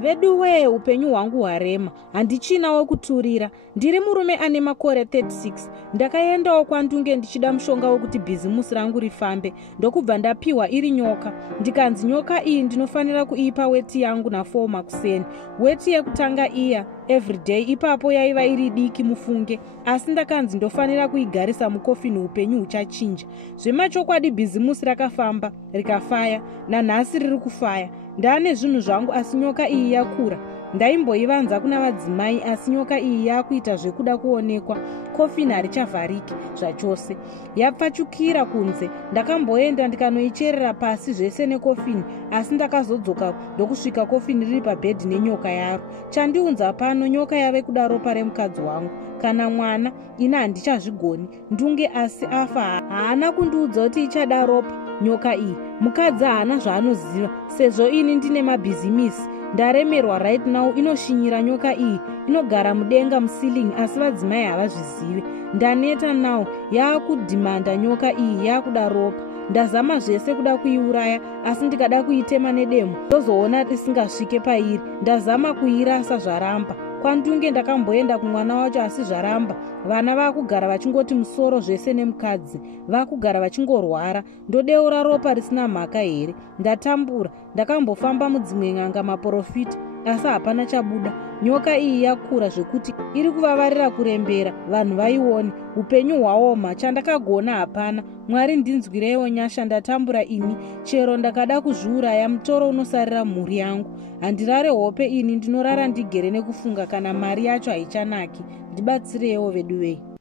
Vedu wee, upenyu hwangu hwarema, handichina wekuturira. Ndiri murume ane makore 36. Ndakaendawo kwandunge ndichida mushonga wekuti bhizimusi rangu rifambe. Ndokubva ndapiwa iri nyoka. Ndikanzi nyoka iyi ndinofanira kuipa weti yangu na4 makuseni. Weti yekutanga iya everyday ipapo yaiva iri diki mufunge, asi ndakanzi ndofanira kuigarisa mukofini upenyu huchachinja. Zvemachokwadi bhizimusi rakafamba rikafaya, nanhasi riri kufaya. Ndane zvinhu zvangu asi nyoka iyi yakura. Ndaimboivanza kuna vadzimai asi nyoka iyi yakuita zvekuda kuonekwa. Kofini harichavhariki zvachose, yapfachukira kunze. Ndakamboenda ndikanoicherera pasi zvese nekofini, asi ndakazodzoka ndokusvika kofini riri pabhedhi nenyoka yaro. Chandiunza pano, nyoka yave kuda ropa remukadzi wangu. Kana mwana ina handichazvigoni. Ndunge asi afa haana kundiudza kuti ichada ropa nyoka iyi. Mukadzi haana zvaanoziva, sezvo ini ndine mabhizimisi. Ndaremerwa right now. Inoshinyira nyoka iyi, inogara mudenga musilingi, asi vadzimai havazvizive. Ndaneta nawo, yaakudhimanda nyoka iyi, yakuda ropa. Ndazama zvese kuda kuiuraya, asi ndikada kuitema nedemo ndozoona isingasvike pairi. Ndazama kuirasa zvaramba. Kwandunge ndakamboenda kumwana wacho asi zvaramba. Vana vakugara vachingoti musoro zvese nemukadzi, vakugara vachingorwara. Ndodeura ropa risina mhaka here. Ndatambura. Ndakambofamba mudzimwe n'anga maprofita, asi hapana chabuda. Nyoka iyi yakura zvekuti iri kuvavarira kurembera, vanhu vaione. Upenyu hwaoma, chandakagona hapana. Mwari ndinzwirewo nyasha. Ndatambura ini, chero ndakada kuzviuraya, mutoro unosarira mhuri yangu. Handirare hope ini, ndinorara ndigere nekufunga kana mari yacho haichanaki. Ndibatsirewo vedu wei.